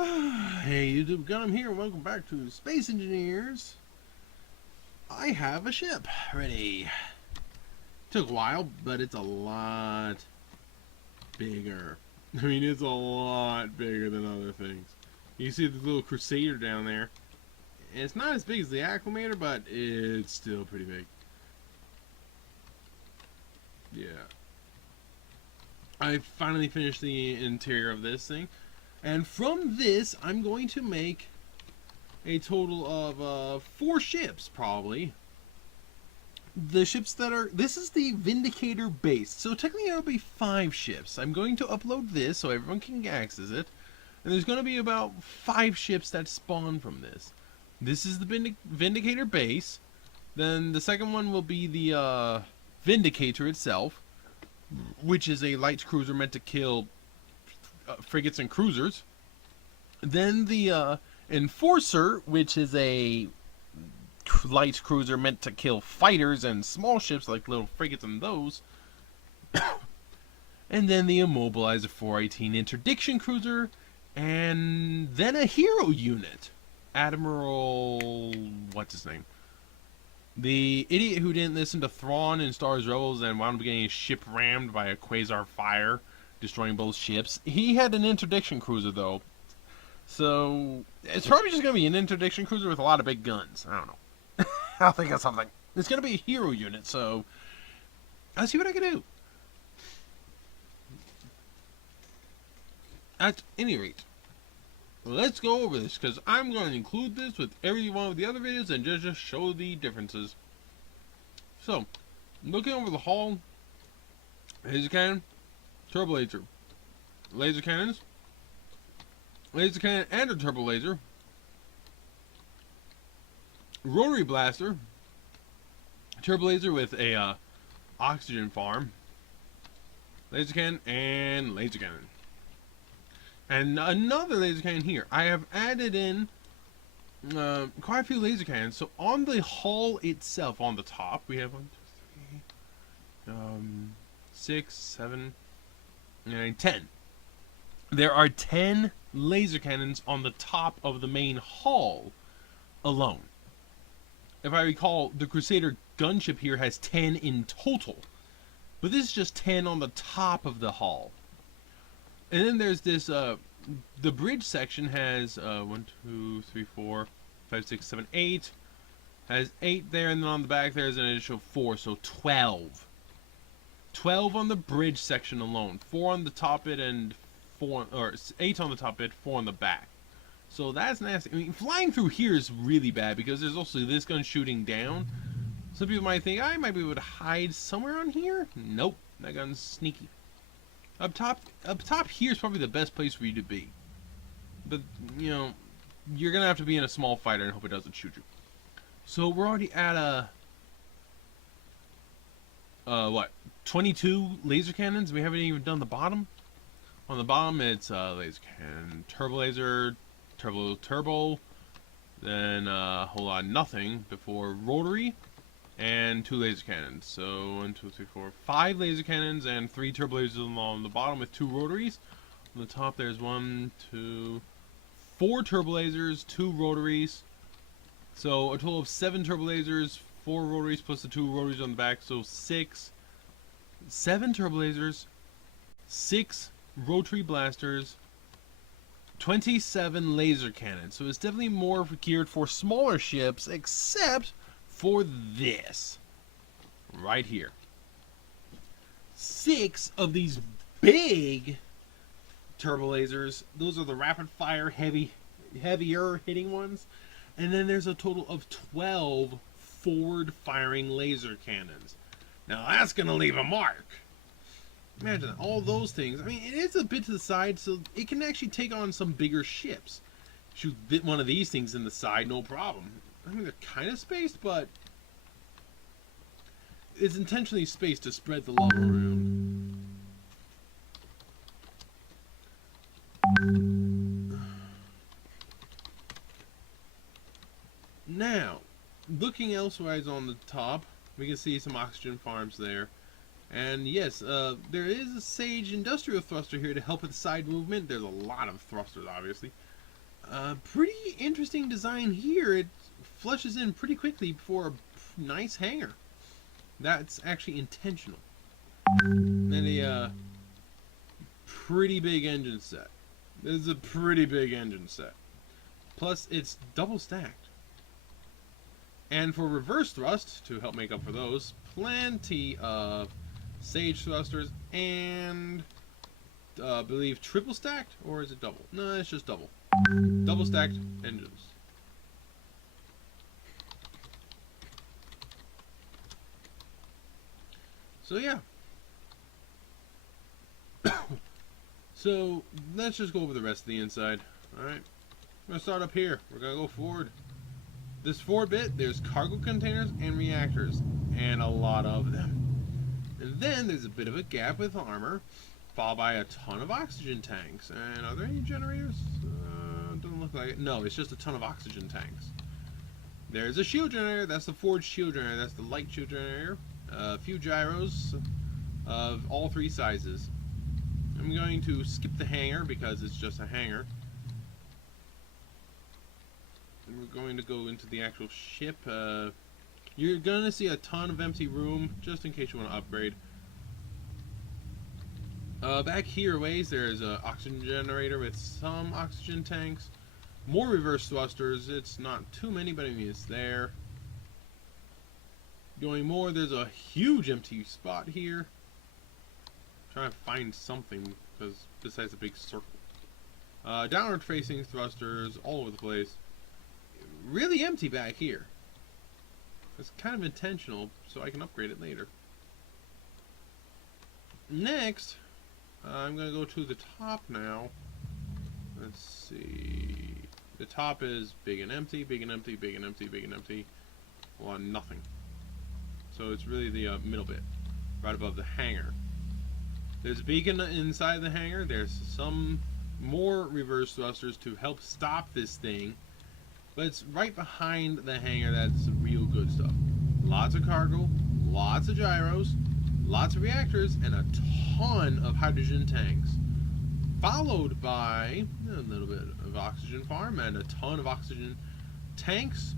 Hey YouTube, Gunham here. Welcome back to Space Engineers. I have a ship ready. Took a while, but it's a lot bigger. I mean, it's a lot bigger than other things. You see the little Crusader down there. It's not as big as the Acclimator, but it's still pretty big. Yeah. I finally finished the interior of this thing. And from this, I'm going to make a total of 4 ships, probably. The ships that are... This is the Vindicator base. So technically it'll be 5 ships. I'm going to upload this so everyone can access it. And there's going to be about 5 ships that spawn from this. This is the Vindicator base. Then the second one will be the Vindicator itself, which is a light cruiser meant to kill frigates and cruisers. Then the Enforcer, which is a light cruiser meant to kill fighters and small ships like little frigates and those. And then the Immobilizer 418 interdiction cruiser, and then a hero unit, Admiral what's his name, the idiot who didn't listen to Thrawn in Star Wars Rebels and wound up getting his ship rammed by a quasar fire, destroying both ships. He had an interdiction cruiser though, so it's probably just gonna be an interdiction cruiser with a lot of big guns. I don't know. I'll think of something. It's gonna be a hero unit, so I'll see what I can do. At any rate, let's go over this, because I'm going to include this with every one of the other videos and just show the differences. So, looking over the hull, laser cannon, turbo laser, laser cannons, laser cannon and a turbo laser, rotary blaster, turbo laser with a oxygen farm, laser cannon, and laser cannon. And another laser cannon here. I have added in quite a few laser cannons. So on the hull itself, on the top, we have 1, 2, 3, 6, 7, 9, 10. There are 10 laser cannons on the top of the main hull alone. If I recall, the Crusader gunship here has 10 in total. But this is just 10 on the top of the hull. And then there's this, the bridge section has 1, 2, 3, 4, 5, 6, 7, 8. Has 8 there, and then on the back there's an additional 4, so 12. 12 on the bridge section alone. 4 on the top bit and 4, or 8 on the top bit, 4 on the back. So that's nasty. I mean, flying through here is really bad because there's also this gun shooting down. Some people might think I might be able to hide somewhere on here. Nope, that gun's sneaky. Up top here is probably the best place for you to be. But, you know, you're going to have to be in a small fighter and hope it doesn't shoot you. So we're already at what? 22 laser cannons? We haven't even done the bottom. On the bottom, it's laser cannon, turbo laser, turbo, then a whole lot of nothing before rotary, and 2 laser cannons. So 1, 2, 3, 4, 5 laser cannons and 3 turbo lasers on the bottom with 2 rotaries. On the top there's 1, 2, 4 turbo lasers, 2 rotaries. So a total of 7 turbo lasers, 4 rotaries plus the 2 rotaries on the back. So 7 turbo lasers, 6 rotary blasters, 27 laser cannons. So it's definitely more geared for smaller ships, except for this right here. 6 of these big turbo lasers. Those are the rapid fire heavier hitting ones. And then there's a total of 12 forward firing laser cannons. Now that's gonna leave a mark. Imagine all those things. I mean, it is a bit to the side, so it can actually take on some bigger ships. Shoot one of these things in the side, no problem. I mean, they're kind of spaced, but it's intentionally spaced to spread the love around. Now, looking elsewise on the top, we can see some oxygen farms there. And yes, there is a Sage industrial thruster here to help with side movement. There's a lot of thrusters, obviously. Pretty interesting design here. It flushes in pretty quickly for a nice hangar. That's actually intentional. And a pretty big engine set. This is a pretty big engine set. Plus, it's double stacked. And for reverse thrust, to help make up for those, plenty of Sage thrusters and I believe triple stacked, or is it double? No, it's just double. Double stacked engines. So yeah. So let's just go over the rest of the inside. Alright. We're gonna start up here. We're gonna go forward. This forward bit, there's cargo containers and reactors. And a lot of them. And then there's a bit of a gap with armor, followed by a ton of oxygen tanks. And are there any generators? Doesn't look like it. No, it's just a ton of oxygen tanks. There's a shield generator. That's the forged shield generator. That's the light shield generator. A few gyros of all three sizes. I'm going to skip the hangar because it's just a hangar. And we're going to go into the actual ship. You're going to see a ton of empty room, just in case you want to upgrade. Back here ways, there's an oxygen generator with some oxygen tanks. More reverse thrusters. It's not too many, but I mean it's there. Going more, there's a huge empty spot here. Trying to find something, because besides a big circle. Downward facing thrusters all over the place. Really empty back here. It's kind of intentional, so I can upgrade it later. Next, I'm going to go to the top now. Let's see. The top is big and empty, big and empty, big and empty, big and empty. Well, nothing. So it's really the middle bit, right above the hangar. There's a beacon inside the hangar. There's some more reverse thrusters to help stop this thing. But it's right behind the hangar that's real good stuff. Lots of cargo, lots of gyros, lots of reactors, and a ton of hydrogen tanks. Followed by a little bit of oxygen farm and a ton of oxygen tanks.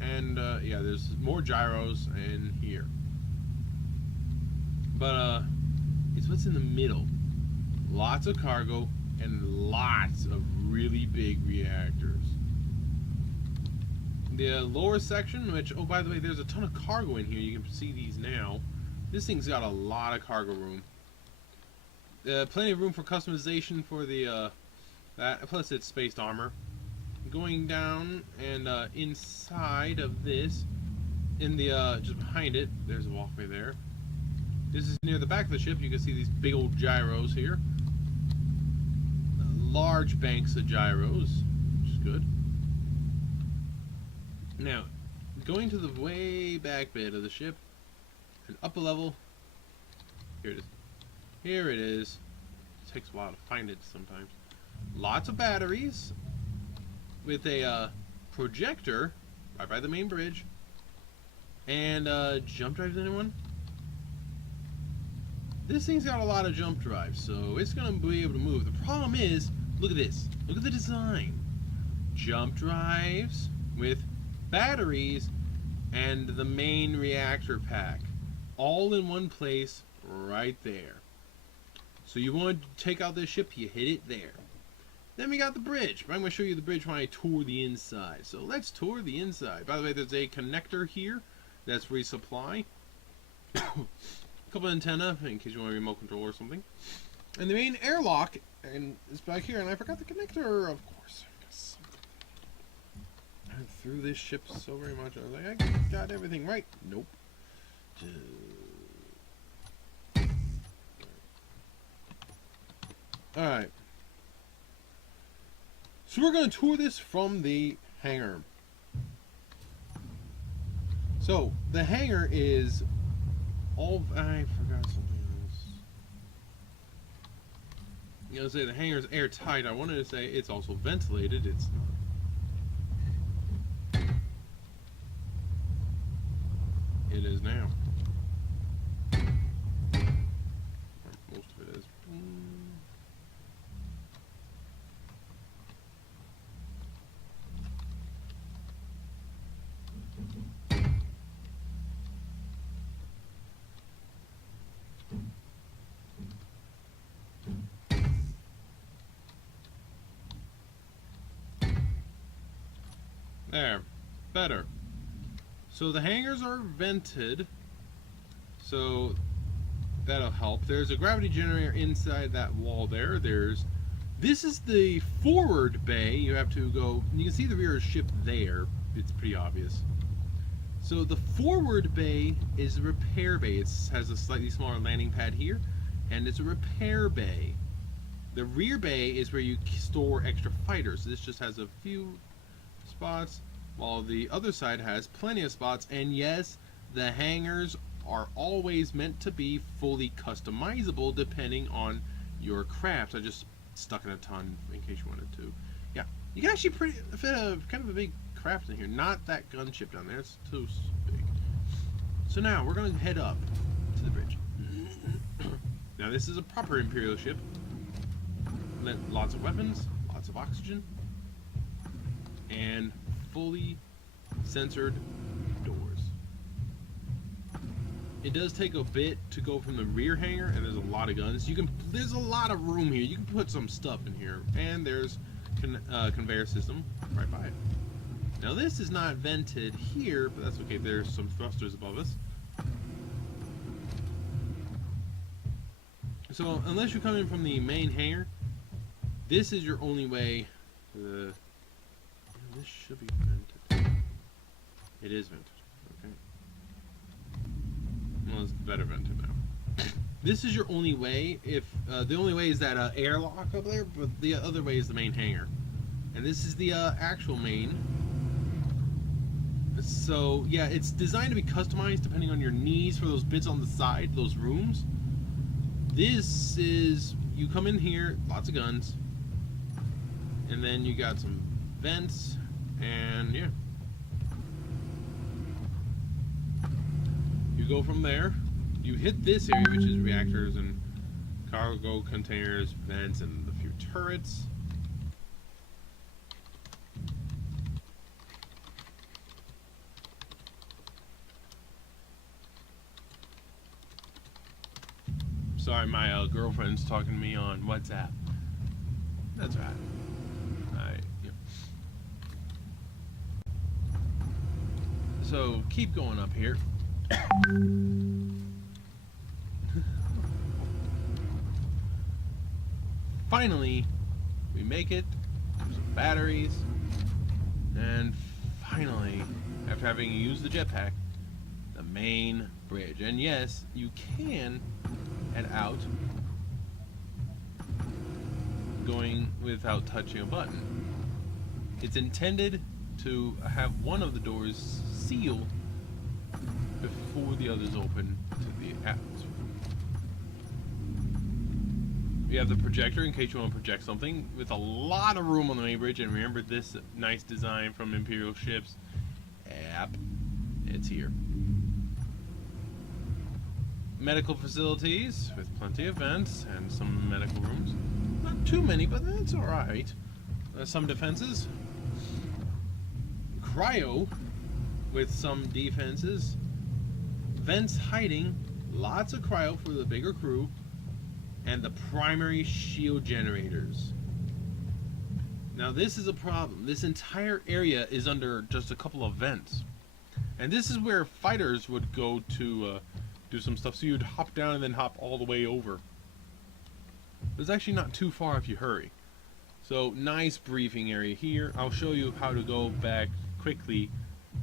And yeah, there's more gyros in here. But it's what's in the middle. Lots of cargo and lots of really big reactors. The lower section, which, oh, by the way, there's a ton of cargo in here. You can see these now. This thing's got a lot of cargo room. Plenty of room for customization for the, that, plus it's spaced armor. Going down and inside of this, in the, just behind it, there's a walkway there. This is near the back of the ship. You can see these big old gyros here. Large banks of gyros, which is good. Now, going to the way back bit of the ship, and up a level, here it is. Here it is. It takes a while to find it sometimes. Lots of batteries, with a projector right by the main bridge, and jump drives, anyone? This thing's got a lot of jump drives, so it's going to be able to move. The problem is, look at this. Look at the design. Jump drives with batteries and the main reactor pack all in one place right there. So you want to take out this ship, you hit it there. Then we got the bridge. I'm going to show you the bridge when I tour the inside. So let's tour the inside. By the way, there's a connector here that's resupply. A couple antenna in case you want a remote control or something. And the main airlock and is back here, and I forgot the connector, of course. I threw this ship so very much. I was like, I got everything right. Nope. Alright. So we're going to tour this from the hangar. So, the hangar is all... I forgot something else. You know, say the hangar is airtight. I wanted to say it's also ventilated. It's not. It is now. Most of it is. There. Better. So the hangars are vented. So that'll help. There's a gravity generator inside that wall there. This is the forward bay. You have to go. You can see the rear ship there. It's pretty obvious. So the forward bay is a repair bay. It has a slightly smaller landing pad here, and it's a repair bay. The rear bay is where you store extra fighters. This just has a few spots, while the other side has plenty of spots. And yes, the hangars are always meant to be fully customizable depending on your craft. I just stuck in a ton in case you wanted to. Yeah, you can actually fit a kind of a big craft in here. Not that gunship down there, it's too big. So now we're going to head up to the bridge. Now this is a proper Imperial ship. Lots of weapons, lots of oxygen, and fully censored doors. It does take a bit to go from the rear hangar, and there's a lot of guns. There's a lot of room here. You can put some stuff in here, and there's conveyor system right by it. Now this is not vented here, but that's okay. There's some thrusters above us. So unless you come in from the main hangar, this is your only way. This should be vented. It is vented. Okay. Well, it's better vented now. This is your only way. If the only way is that airlock up there, but the other way is the main hangar. And this is the actual main. So yeah, it's designed to be customized depending on your needs for those bits on the side, those rooms. This is, you come in here, lots of guns. And then you got some vents, and yeah. You go from there, you hit this area, which is reactors and cargo containers, vents, and a few turrets. Sorry, my girlfriend's talking to me on WhatsApp. That's right. Yep. So keep going up here. Finally, we make it. Some batteries, and finally, after having used the jetpack, the main bridge. And yes, you can head out going without touching a button. It's intended to have one of the doors seal before the others open to the atmosphere. We have the projector in case you want to project something, with a lot of room on the main bridge. And remember this nice design from Imperial ships? Yep, it's here. Medical facilities with plenty of vents and some medical rooms. Not too many, but that's alright. Some defenses. Cryo with some defenses. Vents hiding. Lots of cryo for the bigger crew. And the primary shield generators. Now this is a problem. This entire area is under just a couple of vents. And this is where fighters would go to do some stuff. So you'd hop down and then hop all the way over. It's actually not too far if you hurry. So nice briefing area here. I'll show you how to go back quickly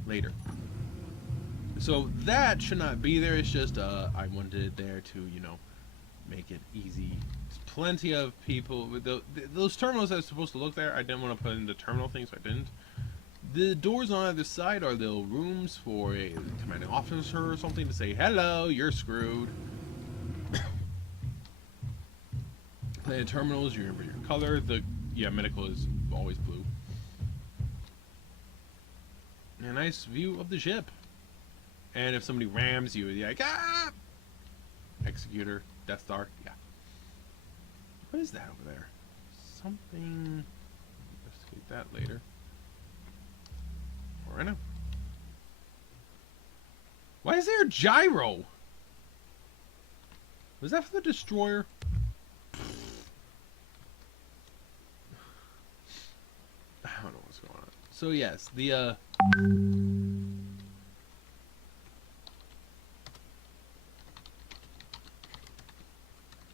later. So that should not be there. It's just I wanted it there to, you know, make it easy. There's plenty of people with those terminals that are supposed to look there. I didn't want to put in the terminal thing, so I didn't. The doors on either side are little rooms for a commanding officer or something to say, hello, you're screwed. The terminals, you remember your color. Yeah, medical is always blue. And a nice view of the ship. And if somebody rams you, you're like, ah! Executor, Death Star, yeah. What is that over there? Something. Investigate that later. Or right now. Why is there a gyro? Was that for the destroyer? I don't know what's going on. So yes,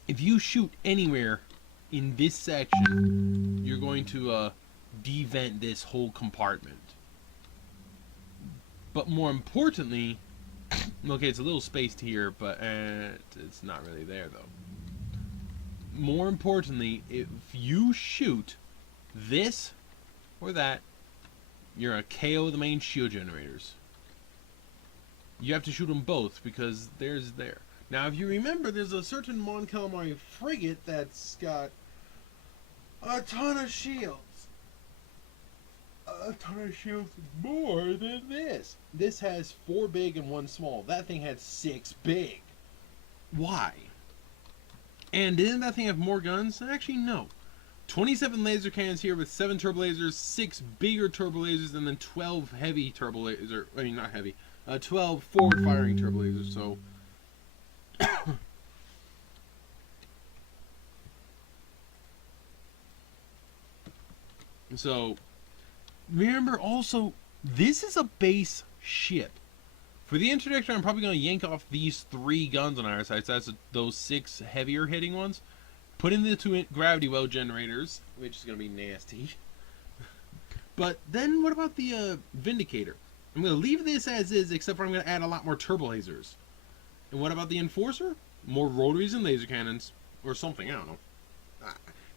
if you shoot anywhere in this section, you're going to devent this whole compartment. But more importantly, okay, it's a little spaced here, but it's not really there though. More importantly, if you shoot this or that, you're a KO the main shield generators. You have to shoot them both because there's there. Now, if you remember, there's a certain Mon Calamari frigate that's got a ton of shields. A ton of shields more than this. This has 4 big and 1 small. That thing had 6 big. Why? And didn't that thing have more guns? Actually, no. 27 laser cannons here with 7 turbo lasers, 6 bigger turbo lasers, and then 12 heavy turbo lasers. I mean, not heavy. 12 forward-firing turbo lasers. So, so remember also, this is a base ship. For the interdictor, I'm probably going to yank off these 3 guns on our side. So that's those 6 heavier hitting ones. Put in the 2 gravity well generators, which is going to be nasty. But then what about the Vindicator? I'm going to leave this as is, except for I'm going to add a lot more turbo lasers. And what about the Enforcer? More rotaries and laser cannons. Or something, I don't know.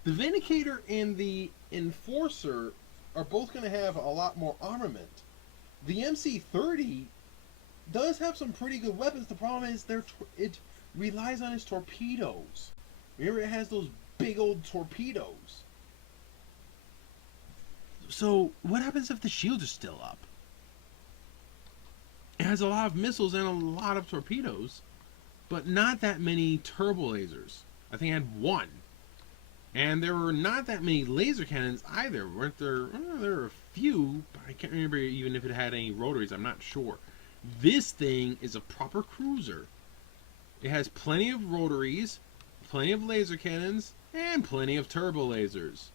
The Vindicator and the Enforcer are both going to have a lot more armament. The MC-30 does have some pretty good weapons. The problem is it relies on its torpedoes. Remember, it has those big old torpedoes. So, what happens if the shields are still up? It has a lot of missiles and a lot of torpedoes, but not that many turbo lasers. I think it had 1. And there were not that many laser cannons either, weren't there? Well, there were a few, but I can't remember even if it had any rotaries. I'm not sure. This thing is a proper cruiser. It has plenty of rotaries, plenty of laser cannons, and plenty of turbo lasers.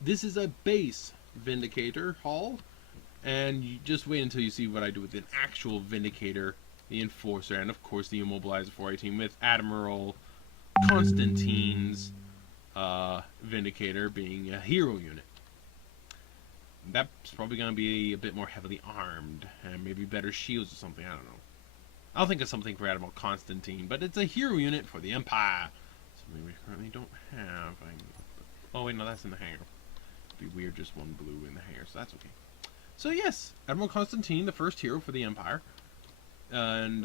This is a base Vindicator hull, and you just wait until you see what I do with an actual Vindicator, the Enforcer, and of course the Immobilizer 418 with Admiral Constantine's Vindicator being a hero unit. That's probably going to be a bit more heavily armed, and maybe better shields or something, I don't know. I'll think of something for Admiral Constantine, but it's a hero unit for the Empire. Something we currently don't have. Oh wait, no, that's in the hangar. It'd be weird just 1 blue in the hangar, so that's okay. So yes, Admiral Constantine, the first hero for the Empire. And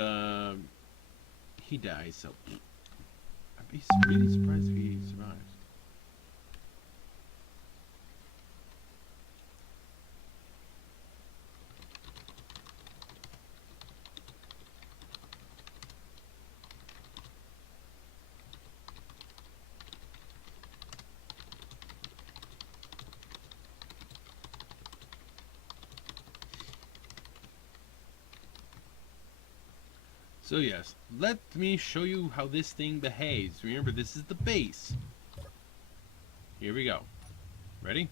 he dies, so I'd be really surprised if he survives. So yes, let me show you how this thing behaves. Remember, this is the base. Here we go. Ready?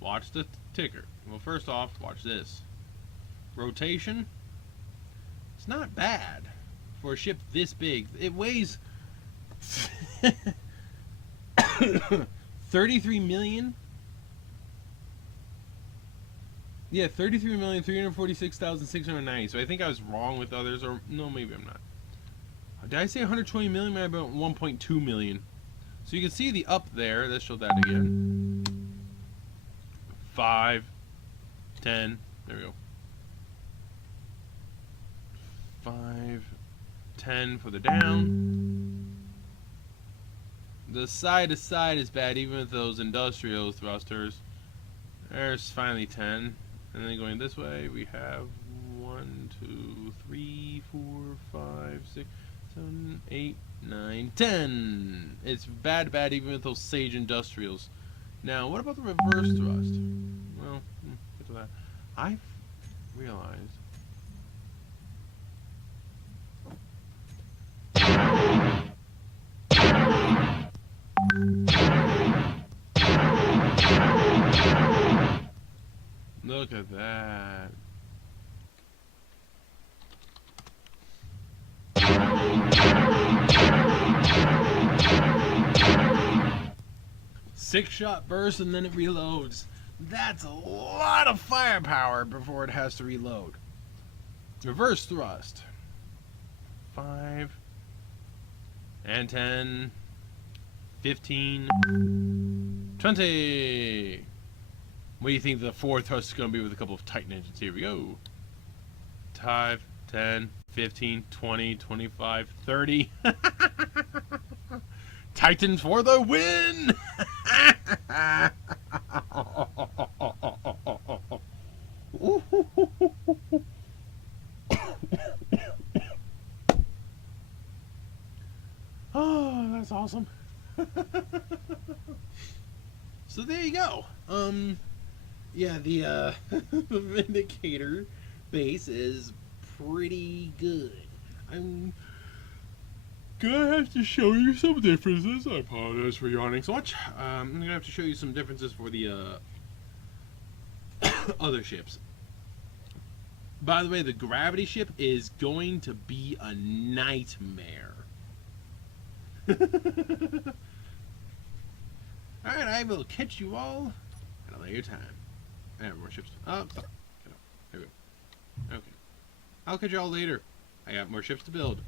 Watch the ticker. Well, first off, watch this. Rotation. It's not bad for a ship this big. It weighs 33 million. Yeah, 33,346,690. So I think I was wrong with others, or no, maybe I'm not. Did I say 120 million? Maybe about 1.2 million. So you can see the up there. Let's show that again. 5, 10. There we go. 5, 10 for the down. The side to side is bad, even with those industrial thrusters. There's finally 10. And then going this way, we have 1, 2, 3, 4, 5, 6, 7, 8, 9, 10. It's bad even with those Sage Industrials. Now, what about the reverse thrust? Well, get to that. I've realized. look at that. Six-shot burst and then it reloads. That's a lot of firepower before it has to reload. Reverse thrust. 5 and 10, 15, 20. What do you think the fourth thrust is going to be with a couple of Titan engines? Here we go. 5, 10, 15, 20, 25, 30. Titans for the win! Oh, that's awesome. So there you go. Yeah, the Vindicator base is pretty good. I'm gonna have to show you some differences. I apologize for yawning so much. I'm gonna have to show you some differences for the other ships. By the way, the gravity ship is going to be a nightmare. Alright, I will catch you all at a later time. I have more ships. Oh, sorry. There we go. Okay. I'll catch you all later. I got more ships to build.